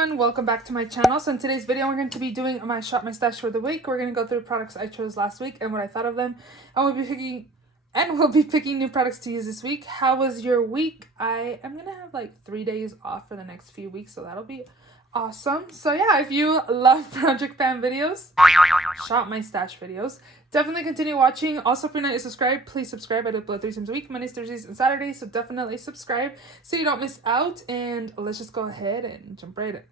everyone, welcome back to my channel. So in today's video we're going to be doing my shop my stash for the week. We're going to go through products I chose last week and what I thought of them, and we'll be picking new products to use this week. How was your week? I am gonna have like 3 days off for the next few weeks, so that'll be awesome. So yeah, if you love project fan videos, shop my stash videos, definitely continue watching. Also, if you're not yet subscribed, please subscribe. I upload 3 times a week, Mondays, Thursdays, and Saturdays, so definitely subscribe so you don't miss out. And let's just go ahead and jump right in.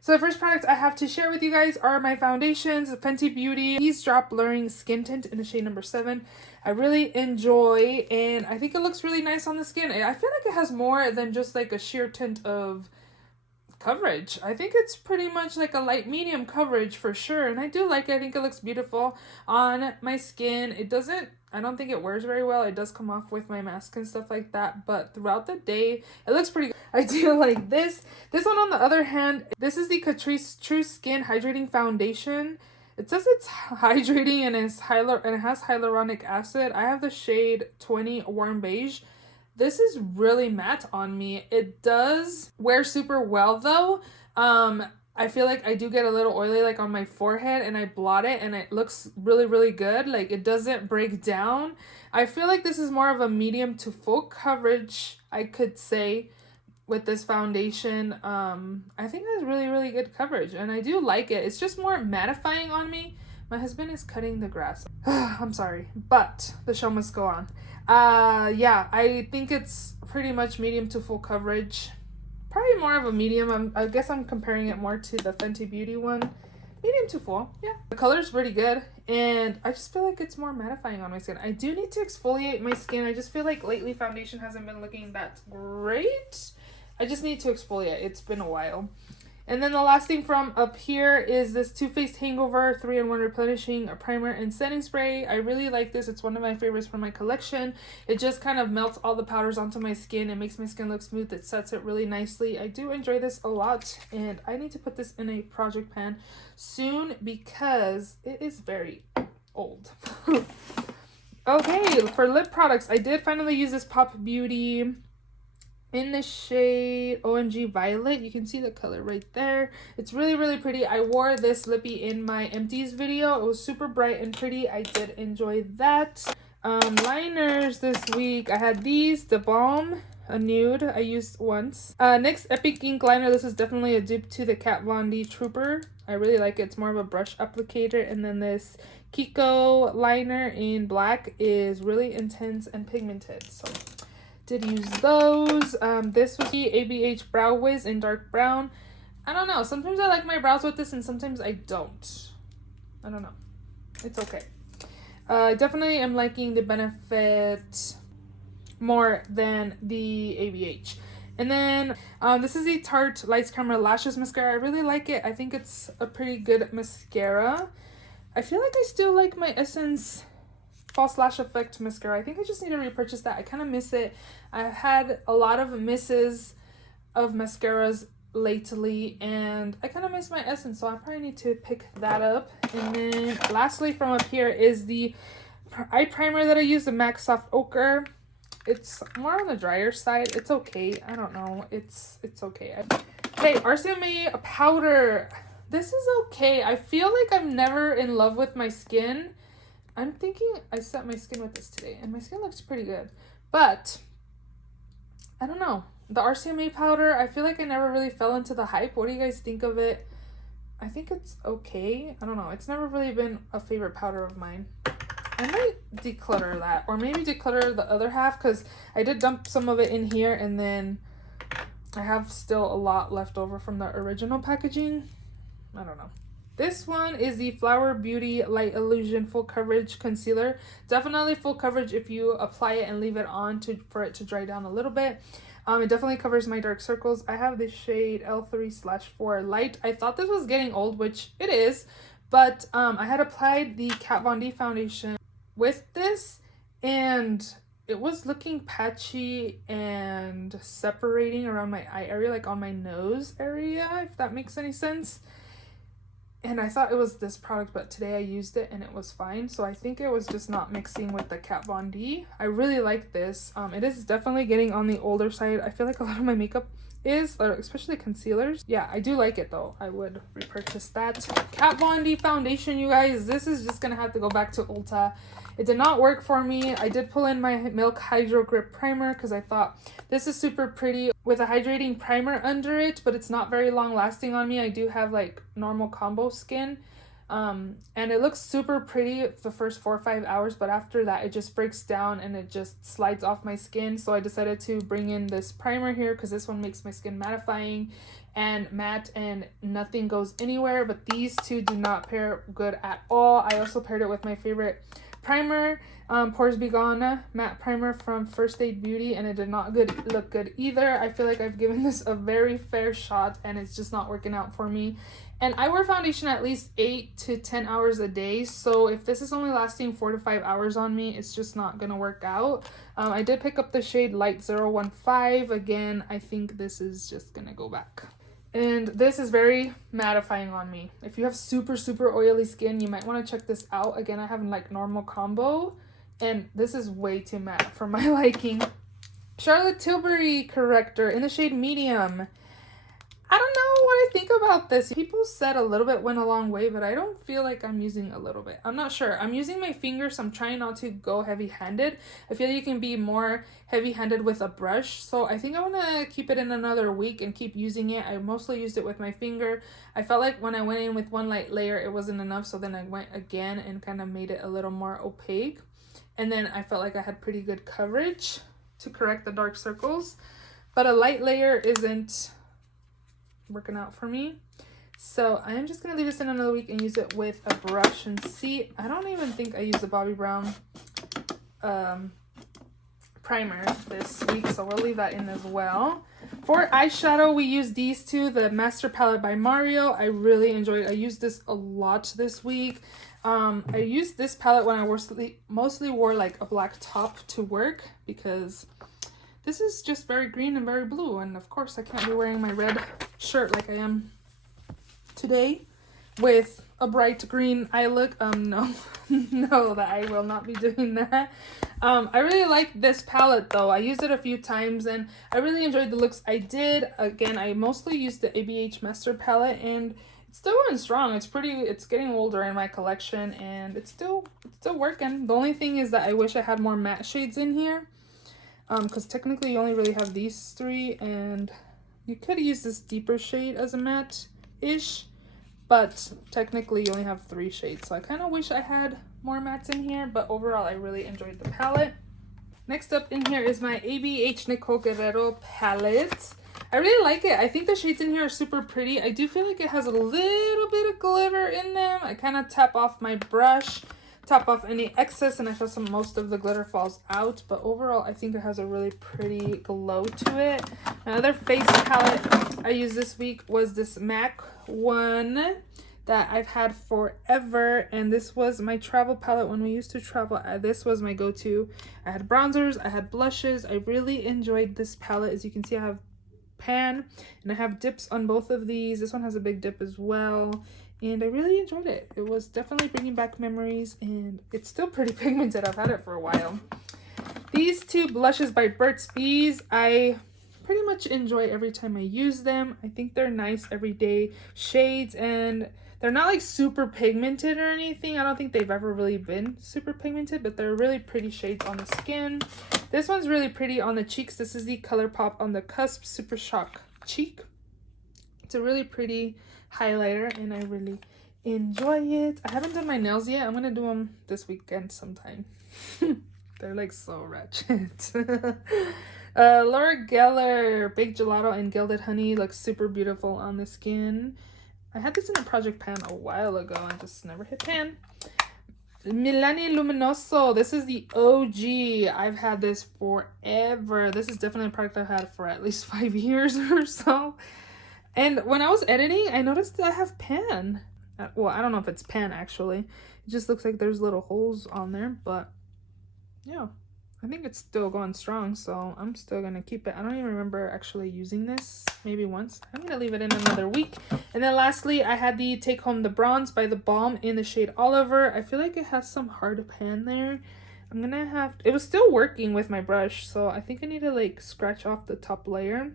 So the first products I have to share with you guys are my foundations, Fenty Beauty Ease Drop Blurring Skin Tint in the shade number 7. I really enjoy, and I think it looks really nice on the skin. I feel like it has more than just like a sheer tint of coverage. I think it's pretty much like a light medium coverage for sure, and I do like it. I think it looks beautiful on my skin. I don't think it wears very well. It does come off with my mask and stuff like that, but throughout the day it looks pretty good. I do like this one. On the other hand, this is the Catrice True Skin Hydrating Foundation. It says it's hydrating and it has hyaluronic acid. I have the shade 20 Warm Beige. This is really matte on me. It does wear super well though. I feel like I do get a little oily like on my forehead, and I blot it and it looks really good. Like, it doesn't break down. I feel like this is more of a medium to full coverage, I could say, with this foundation. I think it has really good coverage and I do like it. It's just more mattifying on me. My husband is cutting the grass. I'm sorry, but the show must go on. Yeah, I think it's pretty much medium to full coverage. Probably more of a medium. I guess I'm comparing it more to the Fenty Beauty one. Medium to full, yeah. The color is pretty good, and I just feel like it's more mattifying on my skin. I do need to exfoliate my skin. I just feel like lately foundation hasn't been looking that great. I just need to exfoliate. It's been a while. And then the last thing from up here is this Too Faced Hangover 3-in-1 Replenishing Primer and Setting Spray. I really like this. It's one of my favorites from my collection. It just kind of melts all the powders onto my skin. It makes my skin look smooth. It sets it really nicely. I do enjoy this a lot, and I need to put this in a project pan soon because it is very old. Okay, for lip products, I did finally use this Pop Beauty in the shade OMG Violet. You can see the color right there. It's really pretty. I wore this lippy in my empties video. It was super bright and pretty. I did enjoy that. Liners this week, I had these, the Balm, a nude I used once. NYX Epic Ink liner. This is definitely a dupe to the Kat Von D Trooper. I really like it. It's more of a brush applicator. And then this Kiko liner in black is really intense and pigmented, so did use those. This was the ABH Brow Wiz in dark brown. I don't know. Sometimes I like my brows with this and sometimes I don't. I don't know. It's okay. Definitely am liking the Benefit more than the ABH. And then this is the Tarte Lights Camera Lashes Mascara. I really like it. I think it's a pretty good mascara. I feel like I still like my Essence False Lash Effect mascara. I think I just need to repurchase that. I kind of miss it. I've had a lot of misses of mascaras lately, and I kind of miss my Essence, so I probably need to pick that up. And then lastly from up here is the eye primer that I use, the MAC Soft Ochre. It's more on the drier side. It's okay. I don't know. It's okay. Okay, RCMA powder. This is okay. I feel like I'm never in love with my skin. I'm thinking I set my skin with this today, and my skin looks pretty good. But I don't know. The RCMA powder, I feel like I never really fell into the hype. What do you guys think of it? I think it's okay. I don't know. It's never really been a favorite powder of mine. I might declutter that, or maybe declutter the other half, because I did dump some of it in here, and then I have still a lot left over from the original packaging. I don't know. This one is the Flower Beauty Light Illusion Full Coverage Concealer. Definitely full coverage if you apply it and leave it on for it to dry down a little bit. It definitely covers my dark circles. I have the shade L3/4 Light. I thought this was getting old, which it is, but I had applied the Kat Von D foundation with this, and it was looking patchy and separating around my eye area, like on my nose area, if that makes any sense. And I thought it was this product, but today I used it and it was fine. So I think it was just not mixing with the Kat Von D. I really like this. It is definitely getting on the older side. I feel like a lot of my makeup is, or especially concealers. Yeah, I do like it though. I would repurchase that. Kat Von D foundation, you guys. This is just gonna have to go back to Ulta. It did not work for me. I did pull in my Milk Hydro Grip Primer because I thought this is super pretty with a hydrating primer under it, but it's not very long lasting on me. I do have like normal combo skin. And it looks super pretty the first 4 or 5 hours, but after that it just breaks down and it just slides off my skin. So I decided to bring in this primer here because this one makes my skin mattifying and matte and nothing goes anywhere. But these two do not pair good at all. I also paired it with my favorite primer, Pores Be Gone matte primer from First Aid Beauty, and it did not look good either. I feel like I've given this a very fair shot and it's just not working out for me. And I wear foundation at least 8 to 10 hours a day, so if this is only lasting 4 to 5 hours on me, it's just not gonna work out. I did pick up the shade Light 015. Again, I think this is just gonna go back. And this is very mattifying on me. If you have super oily skin, you might want to check this out. Again, I have like normal combo, and this is way too matte for my liking. Charlotte Tilbury corrector in the shade medium. I don't know what I think about this. People said a little bit went a long way, but I don't feel like I'm using a little bit. I'm not sure. I'm using my fingers, so I'm trying not to go heavy-handed. I feel you can be more heavy-handed with a brush, so I think I want to keep it in another week and keep using it. I mostly used it with my finger. I felt like when I went in with one light layer, it wasn't enough, so then I went again and kind of made it a little more opaque. And then I felt like I had pretty good coverage to correct the dark circles, but a light layer isn't working out for me. So I'm just gonna leave this in another week and use it with a brush and see. I don't even think I used the Bobbi Brown primer this week, so we'll leave that in as well. For eyeshadow, we use these two, the Master Palette by Mario. I really enjoyed it. I used this a lot this week. I used this palette when I mostly wore like a black top to work, because this is just very green and very blue, and of course I can't be wearing my red shirt like I am today with a bright green eye look. No, no, that I will not be doing that. I really like this palette though. I used it a few times and I really enjoyed the looks I did. Again, I mostly used the ABH Master palette and it's still going strong. It's getting older in my collection and it's still working. The only thing is that I wish I had more matte shades in here. Because technically you only really have these three, and you could use this deeper shade as a matte-ish, but technically you only have 3 shades. So I kind of wish I had more mattes in here, but overall I really enjoyed the palette. Next up in here is my ABH Nicole Guerrero palette. I really like it. I think the shades in here are super pretty. I do feel like it has a little bit of glitter in them. I kind of tap off my brush, tap off any excess, and I feel most of the glitter falls out, but overall I think it has a really pretty glow to it. My other face palette I used this week was this MAC one that I've had forever, and this was my travel palette when we used to travel. This was my go-to. I had bronzers, I had blushes. I really enjoyed this palette. As you can see, I have pan and I have dips on both of these. This one has a big dip as well. And I really enjoyed it. It was definitely bringing back memories, and it's still pretty pigmented. I've had it for a while. These two blushes by Burt's Bees, I pretty much enjoy every time I use them. I think they're nice everyday shades, and they're not like super pigmented or anything. I don't think they've ever really been super pigmented, but they're really pretty shades on the skin. This one's really pretty on the cheeks. This is the ColourPop on the Cusp Super Shock Cheek. It's a really pretty highlighter and I really enjoy it. I haven't done my nails yet. I'm gonna do them this weekend sometime. They're like so ratchet. Laura Geller Baked Gelato and Gilded Honey looks super beautiful on the skin. I had this in a project pan a while ago. I just never hit pan. Milani Luminoso. This is the OG. I've had this forever. This is definitely a product I've had for at least 5 years or so. And when I was editing, I noticed that I have pan. Well, I don't know if it's pan actually. It just looks like there's little holes on there, but yeah, I think it's still going strong, so I'm still gonna keep it. I don't even remember actually using this, maybe once. I'm gonna leave it in another week. And then lastly, I had the Take Home the Bronze by The Balm in the shade Oliver. I feel like it has some hard pan there. I'm gonna have to, it was still working with my brush, so I think I need to like scratch off the top layer.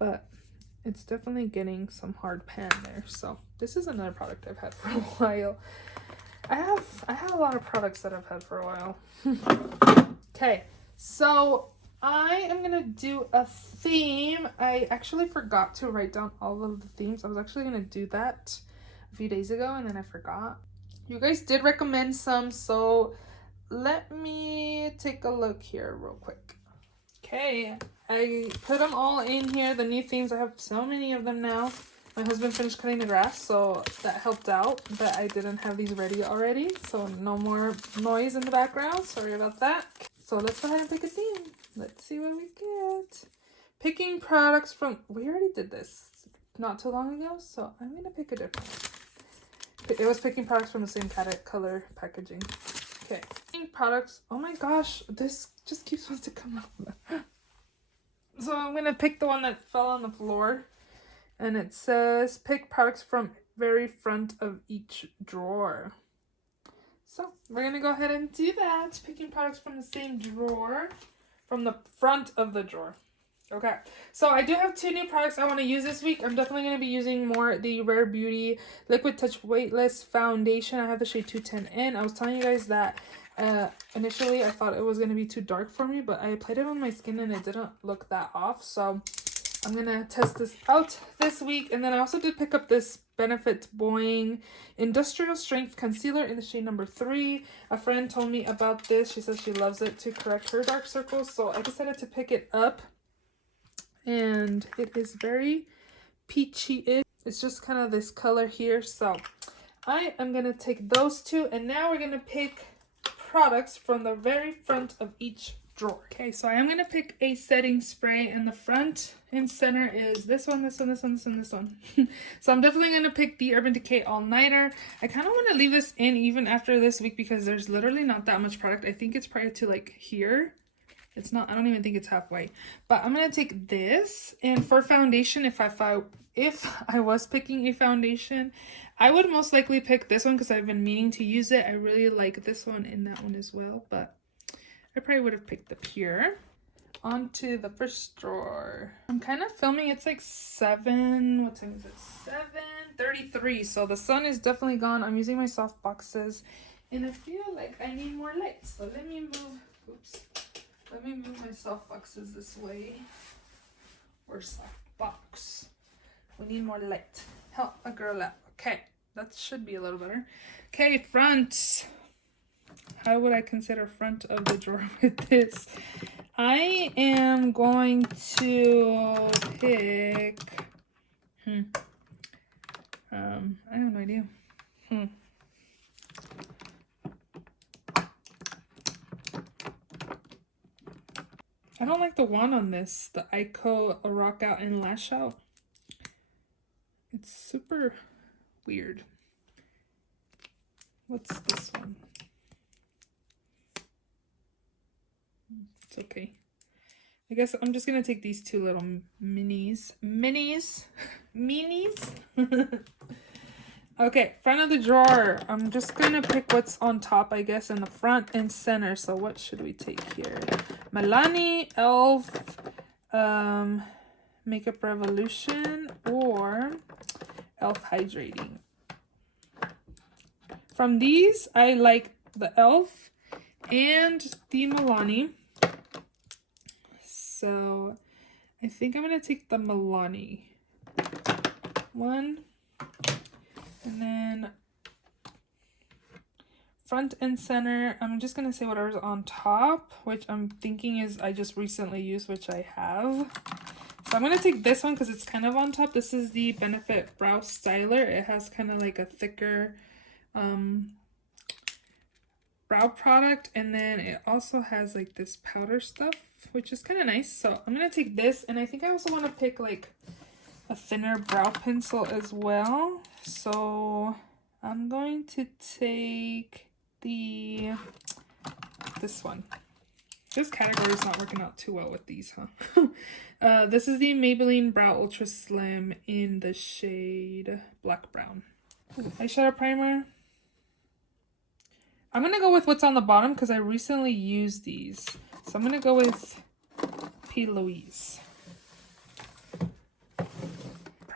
but it's definitely getting some hard pan there. So this is another product I've had for a while. I have a lot of products that I've had for a while. Okay, so I am gonna do a theme. I actually forgot to write down all of the themes. I was actually gonna do that a few days ago and then I forgot. You guys did recommend some, so let me take a look here real quick. Okay, I put them all in here, the new themes. I have so many of them now. My husband finished cutting the grass, so that helped out, but I didn't have these ready already, so no more noise in the background. Sorry about that. So let's go ahead and pick a theme. Let's see what we get. Picking products from, we already did this not too long ago, so I'm gonna pick a different one. It was picking products from the same color packaging. Okay, picking products. Oh my gosh, this just keeps wanting to come up. So I'm gonna pick the one that fell on the floor. And it says, pick products from very front of each drawer. So we're going to go ahead and do that. Picking products from the same drawer. From the front of the drawer. Okay. So I do have 2 new products I want to use this week. I'm definitely going to be using more the Rare Beauty Liquid Touch Weightless Foundation. I have the shade 210N. I was telling you guys that initially I thought it was going to be too dark for me. But I applied it on my skin and it didn't look that off. So I'm gonna test this out this week. And then I also did pick up this Benefit Boing Industrial Strength Concealer in the shade number 3. A friend told me about this. She says she loves it to correct her dark circles. So I decided to pick it up. And it is very peachy-ish. It's just kind of this color here. So I am gonna take those 2. And now we're gonna pick products from the very front of each drawer. Okay, so I am gonna pick a setting spray, and the front and center is this one, this one, this one, this one, this one. So I'm definitely gonna pick the Urban Decay All Nighter. I kind of want to leave this in even after this week because there's literally not that much product. I think it's prior to like here. It's not, I don't even think it's halfway. But I'm gonna take this, and for foundation, if I was picking a foundation, I would most likely pick this one because I've been meaning to use it. I really like this one and that one as well, but I probably would have picked the Pure. Onto the first drawer. I'm kind of filming. It's like 7. What time is it? 7:33. So the sun is definitely gone. I'm using my soft boxes, and I feel like I need more light. So let me move. Oops. Let me move my soft boxes this way. Or soft box. We need more light. Help a girl out. Okay, that should be a little better. Okay, front. How would I consider front of the drawer with this? I am going to pick, I have no idea. I don't like the one on this, the Ico Rock Out and Lash Out. It's super weird. What's this one? It's okay. I guess I'm just gonna take these 2 little minis. Okay, front of the drawer. I'm just gonna pick what's on top, I guess, in the front and center. So what should we take here? Milani, Elf, Makeup Revolution, or Elf Hydrating. From these, I like the Elf and the Milani. So I think I'm gonna take the Milani one, and then front and center, I'm just gonna say whatever's on top, which I'm thinking is I just recently used, which I have. So I'm gonna take this one because it's kind of on top. This is the Benefit Brow Styler. It has kind of like a thicker brow product, and then it also has like this powder stuff, which is kind of nice. So I'm gonna take this, and I think I also want to pick like a thinner brow pencil as well. So I'm going to take this one. This category is not working out too well with these, huh? This is the Maybelline Brow Ultra Slim in the shade Black Brown. Eyeshadow primer. I'm going to go with what's on the bottom because I recently used these. So I'm going to go with P. Louise.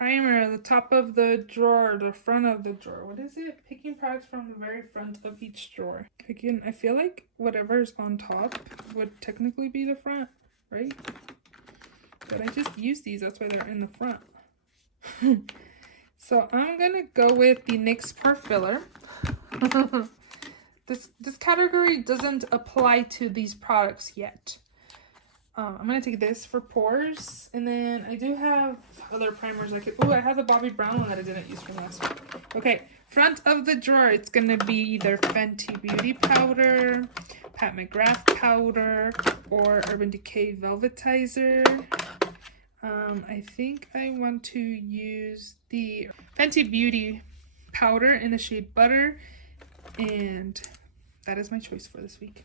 primer, the top of the drawer, the front of the drawer. What is it? Picking products from the very front of each drawer. Again, I feel like whatever's on top would technically be the front, right? But I just use these, that's why they're in the front. So I'm gonna go with the NYX Pore Filler. This category doesn't apply to these products yet. I'm gonna take this for pores, and then I do have other primers I could. Oh, I have the Bobbi Brown one that I didn't use from last week. Okay, front of the drawer, it's gonna be either Fenty Beauty powder, Pat McGrath powder, or Urban Decay Velvetizer. I think I want to use the Fenty Beauty powder in the shade Butter, and that is my choice for this week.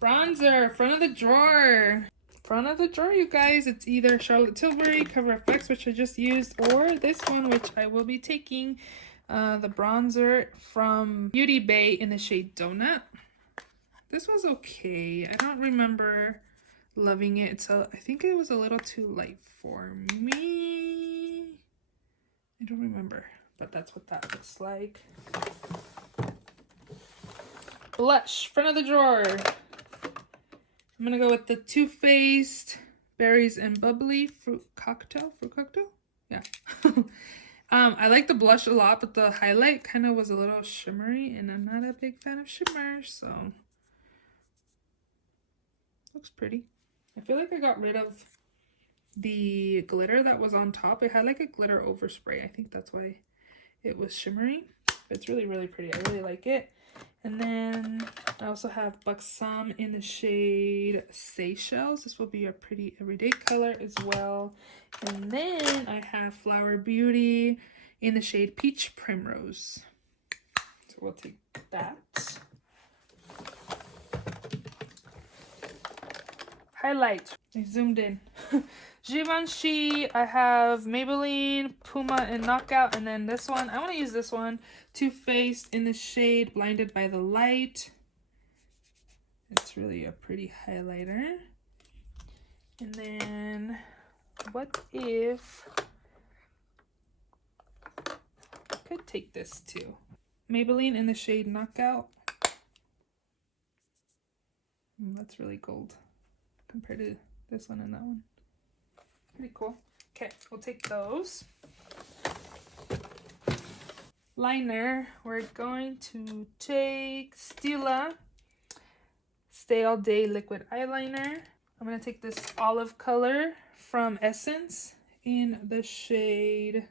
Bronzer, front of the drawer. Front of the drawer, you guys. It's either Charlotte Tilbury Cover FX, which I just used, or this one, which I will be taking. The bronzer from Beauty Bay in the shade Donut. This was okay. I don't remember loving it, so I think it was a little too light for me. I don't remember, but that's what that looks like. Blush, front of the drawer. I'm gonna go with the Too Faced Berries and Bubbly Fruit Cocktail. Yeah. I like the blush a lot, but the highlight kind of was a little shimmery, and I'm not a big fan of shimmer, so looks pretty. I feel like I got rid of the glitter that was on top. It had like a glitter overspray. I think that's why it was shimmery. But it's really, really pretty. I really like it. And then I also have Buxom in the shade Seychelles. This will be a pretty everyday color as well. And then I have Flower Beauty in the shade Peach Primrose. So we'll take that. Highlight. I zoomed in. Givenchy, I have Maybelline, Puma, and Knockout, and then this one. I want to use this one, Too Faced in the shade Blinded by the Light. It's really a pretty highlighter. And then, what if I could take this too? Maybelline in the shade Knockout. That's really gold compared to this one and that one. Pretty cool. Okay, we'll take those. Liner, we're going to take Stila Stay All Day Liquid Eyeliner. I'm going to take this olive color from Essence in the shade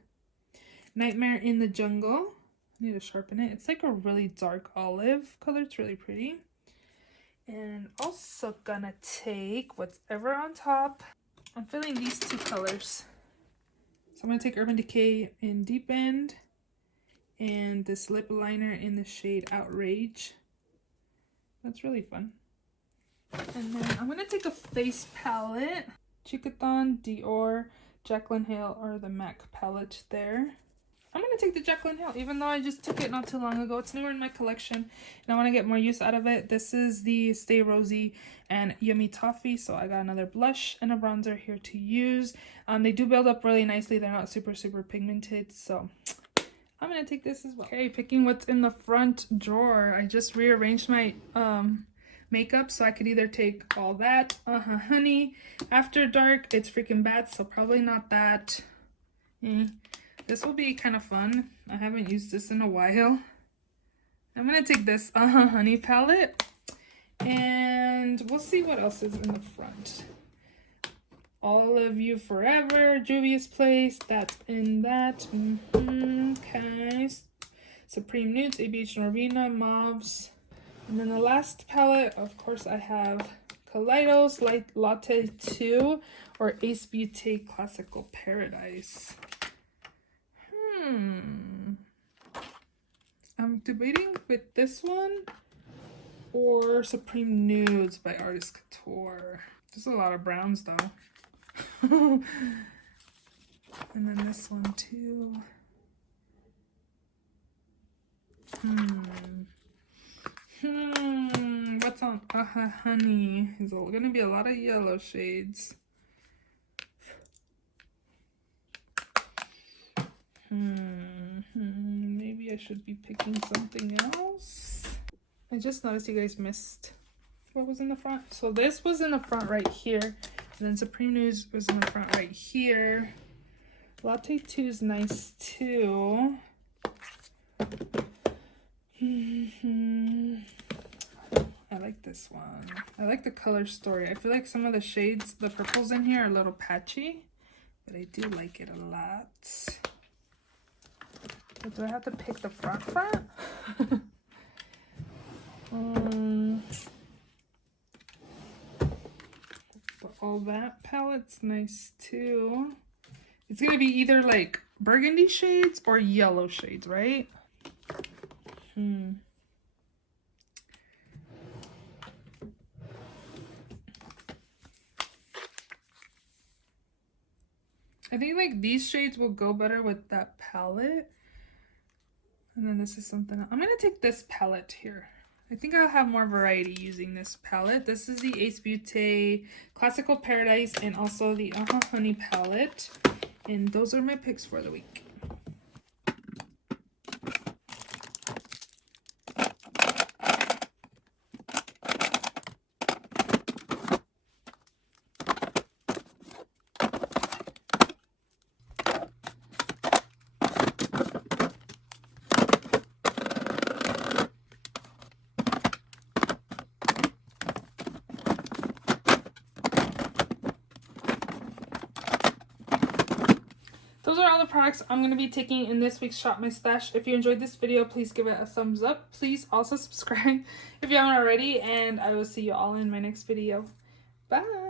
Nightmare in the Jungle. I need to sharpen it. It's like a really dark olive color. It's really pretty. And also gonna take whatever on top. I'm feeling these two colors. So I'm going to take Urban Decay in Deep End and this lip liner in the shade Outrage. That's really fun. And then I'm going to take a face palette. Chikathon, Dior, Jaclyn Hill, or the MAC palette there. I'm going to take the Jaclyn Hill, even though I just took it not too long ago. It's newer in my collection, and I want to get more use out of it. This is the Stay Rosy and Yummy Toffee, so I got another blush and a bronzer here to use. They do build up really nicely. They're not super, super pigmented, so I'm going to take this as well. Okay, picking what's in the front drawer. I just rearranged my makeup, so I could either take all that. Honey. After Dark, it's freaking bad, so probably not that. This will be kind of fun. I haven't used this in a while. I'm going to take this Honey palette. And we'll see what else is in the front. All of You Forever, Juvia's Place, that's in that. Okay. Supreme Nudes, ABH Norvina, Mauves. And then the last palette, of course, I have Kaleidos, Light Latte 2, or Ace Beauty Classical Paradise. I'm debating with this one or Supreme Nudes by Artist Couture. There's a lot of browns though. And then this one too. What's on Honey? There's gonna be a lot of yellow shades. Maybe I should be picking something else. I just noticed you guys missed what was in the front. So this was in the front right here. And then Supreme News was in the front right here. Latte 2 is nice too. I like this one. I like the color story. I feel like some of the shades, the purples in here are a little patchy, but I do like it a lot. But do I have to pick the front? But all that palette's nice too. It's gonna be either like burgundy shades or yellow shades, right? I think like these shades will go better with that palette. And then this is something I'm gonna take this palette here. I think I'll have more variety using this palette. This is the Ace Beauty Classical Paradise and also the Honey palette. And those are my picks for the week. Those are all the products I'm going to be taking in this week's Shop My Stash. If you enjoyed this video, please give it a thumbs up. Please also subscribe if you haven't already, and I will see you all in my next video. Bye!